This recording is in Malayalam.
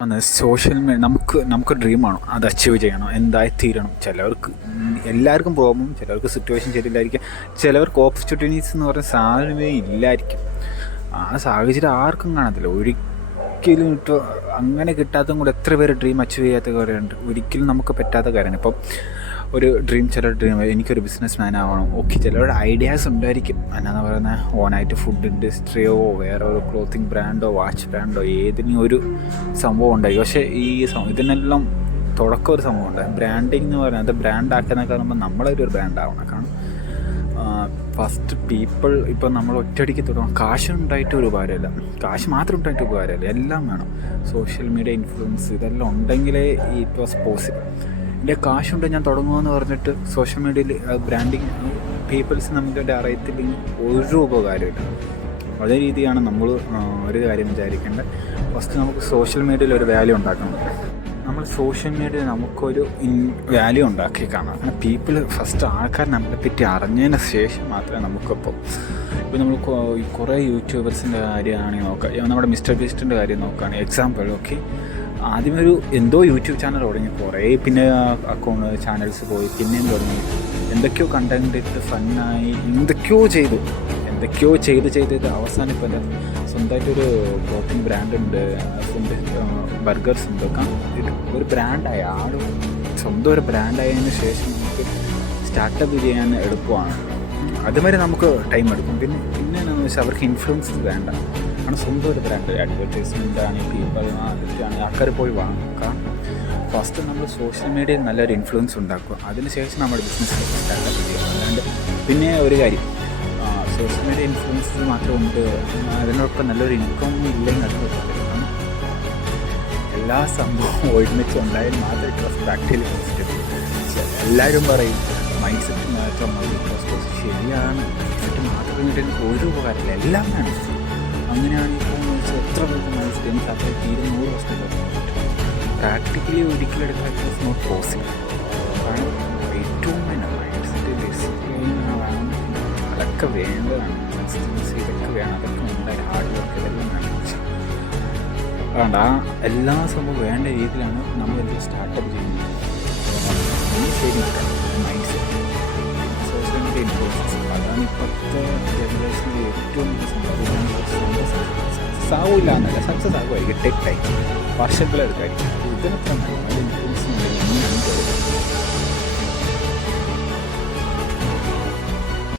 സോഷ്യൽ മീഡിയ നമുക്ക് ഡ്രീമാണോ അത് അച്ചീവ് ചെയ്യണം, എന്തായി തീരണം. ചിലവർക്ക് എല്ലാവർക്കും പ്രോബ്ലം, ചിലവർക്ക് സിറ്റുവേഷൻ ശരിയില്ലായിരിക്കും, ചിലവർക്ക് ഓപ്പർച്യൂണിറ്റീസ് എന്ന് പറയുന്ന സാധനമേ ഇല്ലായിരിക്കും. ആ സാഹചര്യം ആർക്കും കാണത്തില്ല. ഒരിക്കലും ഇപ്പോൾ അങ്ങനെ കിട്ടാത്തതും കൂടെ എത്ര പേര് ഡ്രീം അച്ചീവ് ചെയ്യാത്ത കാര്യമുണ്ട്. ഒരിക്കലും നമുക്ക് പറ്റാത്ത കാര്യമാണ്. ഇപ്പം ഒരു ഡ്രീം, ചില ഡ്രീം എനിക്കൊരു ബിസിനസ് മാൻ ആവണം. ഓക്കെ, ചിലവരുടെ ഐഡിയാസ് ഉണ്ടായിരിക്കും. എന്നാന്ന് പറയുന്നത് ഓനായിട്ട് ഫുഡ് ഇൻഡസ്ട്രിയോ വേറെ ഒരു ക്ലോത്തിങ് ബ്രാൻഡോ വാച്ച് ബ്രാൻഡോ ഏതിനും ഒരു സംഭവം ഉണ്ടായിരിക്കും. പക്ഷേ ഇതിനെല്ലാം തുടക്കം ഒരു സംഭവം ഉണ്ട്. ബ്രാൻഡിങ് എന്ന് പറയുന്നത് ബ്രാൻഡാക്കുന്നതൊക്കെ നമ്മളൊരു ബ്രാൻഡാവണം. കാരണം ഫസ്റ്റ് പീപ്പിൾ ഇപ്പം നമ്മൾ ഒറ്റയടിക്ക് തുടങ്ങും. കാശുണ്ടായിട്ട് ഒരു ഉപകാരമില്ല, കാശ് മാത്രം ഉണ്ടായിട്ട് ഉപകാരമില്ല, എല്ലാം വേണം. സോഷ്യൽ മീഡിയ ഇൻഫ്ലുവൻസ് ഇതെല്ലാം ഉണ്ടെങ്കിലേ ഇറ്റ് വാസ് പോസിബിൾ. എൻ്റെ കാശുണ്ട് ഞാൻ തുടങ്ങുമെന്ന് പറഞ്ഞിട്ട് സോഷ്യൽ മീഡിയയിൽ ബ്രാൻഡിങ് പീപ്പിൾസ് നമുക്ക് അറിയത്തില്ലെങ്കിൽ ഒരു ഉപകാരമില്ല. അതേ രീതിയാണ് നമ്മൾ ഒരു കാര്യം വിചാരിക്കേണ്ടത്. ഫസ്റ്റ് നമുക്ക് സോഷ്യൽ മീഡിയയിൽ ഒരു വാല്യൂ ഉണ്ടാക്കണം. നമ്മൾ സോഷ്യൽ മീഡിയ നമുക്കൊരു വാല്യൂ ഉണ്ടാക്കി കാണാം. അങ്ങനെ പീപ്പിൾ ഫസ്റ്റ് ആൾക്കാർ നമ്മളെ പറ്റി അറിഞ്ഞതിന് ശേഷം മാത്രമേ നമുക്കിപ്പോൾ നമ്മൾ കുറേ യൂട്യൂബേഴ്സിൻ്റെ കാര്യമാണെങ്കിൽ നോക്കാം. നമ്മുടെ മിസ്റ്റർ ബീസ്റ്റിൻ്റെ കാര്യം നോക്കുകയാണെങ്കിൽ എക്സാമ്പിൾ. ഓക്കെ, ആദ്യമൊരു എന്തോ യൂട്യൂബ് ചാനൽ തുടങ്ങി, കുറേ പിന്നെ അക്കൗണ്ട് ചാനൽസ് പോയി, പിന്നെയും തുടങ്ങി, എന്തൊക്കെയോ കണ്ടന്റ് ഇട്ട് ഫണ്ണായി എന്തൊക്കെയോ ചെയ്ത് അവസാനം ഇപ്പം എന്താ സ്വന്തമായിട്ടൊരു ക്ലോത്തിങ് ബ്രാൻഡുണ്ട്, ബർഗേഴ്സ് ഉണ്ട്. ഒരു ബ്രാൻഡായി സ്വന്തം ഒരു ബ്രാൻഡായതിന് ശേഷം നമുക്ക് സ്റ്റാർട്ടപ്പ് ചെയ്യാൻ എളുപ്പമാണ്. അതുവരെ നമുക്ക് ടൈം എടുക്കും. പിന്നെ എന്താണെന്ന് വെച്ചാൽ അവർക്ക് ഇൻഫ്ലുവൻസ് വേണ്ട. കാരണം സ്വന്തം ഒരു ബ്രാൻഡ് അഡ്വർടൈസ്മെൻ്റ് ആണ്, പീപ്പിൾ ആണ്, ആൾക്കാർ പോയി വാങ്ങാം. ഫസ്റ്റ് നമ്മൾ സോഷ്യൽ മീഡിയയിൽ നല്ലൊരു ഇൻഫ്ലുവൻസ് ഉണ്ടാക്കുക, അതിനുശേഷം നമ്മുടെ ബിസിനസ് സ്റ്റാർട്ടപ്പ് ചെയ്യുക. അല്ലാണ്ട് പിന്നെ ഒരു കാര്യം, സോഷ്യൽ മീഡിയ ഇൻഫ്ലുവൻസ് മാത്രമുണ്ട് അതിനോടൊപ്പം നല്ലൊരു ഇൻകം ഇല്ലെങ്കിൽ അത് പറ്റത്തില്ല. എല്ലാ സംഭവവും ഒരുമിച്ച് ഉണ്ടായാൽ മാത്രമേ ട്രസ്റ്റ് പ്രാക്ടിക്കലി പോസിറ്റീവ്. എല്ലാവരും പറയും മൈൻഡ് സെറ്റ് മാത്രം മതി, ശരിയാണ്. മൈൻഡ് സെറ്റ് മാത്രം കിട്ടിയ ഒരു ഉപകാരമില്ല, എല്ലാം വേണം. അങ്ങനെയാണെങ്കിൽ എത്ര പേർക്ക് മൈൻഡ് സെറ്റ് എനിക്ക് അത്ര 100% പ്രാക്ടിക്കലി ഒരിക്കലെടുക്കാൻ ഇറ്റ് നോട്ട് പോസിബിൾ. കാരണം ഏറ്റവും വേണം മൈൻഡ് സെറ്റ്, ഡിസിപ്ലിൻ വേണം, അതൊക്കെ വേണ്ടതാണ്. കൺസിസ്റ്റൻസി ഇതൊക്കെ വേണം, അതൊക്കെ ഉണ്ടായി ഹാർഡ് വർക്ക് ഇതെല്ലാം വേണം. അതുകൊണ്ട് എല്ലാ സംഭവം വേണ്ട രീതിയിലാണ് നമ്മളിത് സ്റ്റാർട്ടപ്പ് ചെയ്യുന്നത്. ശരി mind set, social media influences അതാണ് ഇപ്പോഴത്തെ ജനറേഷനിൽ ഏറ്റവും വലിയ സംഭവം. സക്സസ് ആവില്ല എന്നല്ല, സക്സസ് ആകുമായിരിക്കും, ടേക്ക് ടൈം, വർഷങ്ങളെടുക്കായിരിക്കും. ഇതിനൊക്കെ